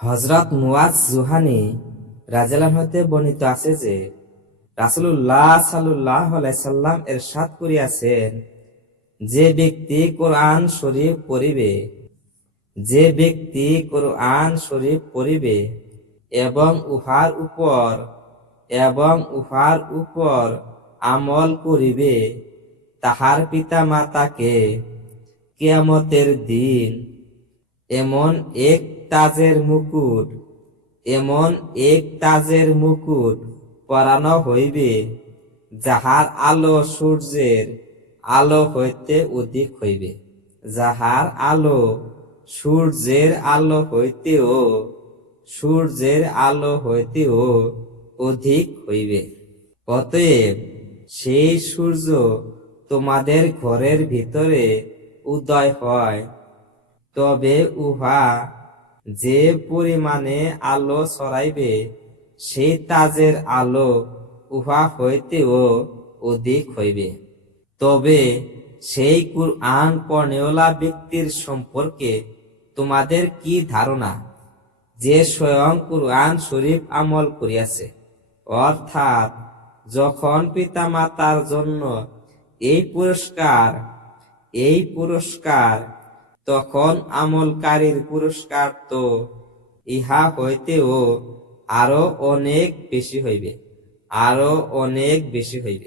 হজরত মুয়াজ জুহানি রাজালান হতে বর্ণিত আছে যে রাসুল্লাহ সাল্লাহ সাল্লাম এর সাত করিয়াছেন, যে ব্যক্তি কোরআন শরীফ পড়িবে, যে ব্যক্তি কোরআন শরীফ পড়িবে এবং উহার উপর, এবং উহার উপর আমল করিবে, তাহার পিতা মাতাকে কিয়ামতের দিন এমন এক তাজের মুকুট, এমন এক তাজের মুকুট পরানো হইবে, যাহার আলো সূর্যের আলো হইতে অধিক হইবে। যাহার আলো সূর্যের আলো হইতেও, সূর্যের আলো হইতেও অধিক হইবে। অতএব সেই সূর্য তোমাদের ঘরের ভিতরে উদয় হয় তবে উহা যে পরিমাণে আলো ছড়াইবে, সেই তাজের আলো উহা হইতেও অধিক হইবে। তবে সেই কুরআন পর্ণেওলা ব্যক্তির সম্পর্কে তোমাদের কি ধারণা? যে স্বয়ং কুরআন শরীফ আমল করিয়াছে, অর্থাৎ যখন পিতামাতার জন্য এই পুরস্কার এই পুরস্কার তখন আমলকারীর পুরস্কার তো ইহা হইতেও আরও অনেক বেশি হইবে আরও অনেক বেশি হইবে।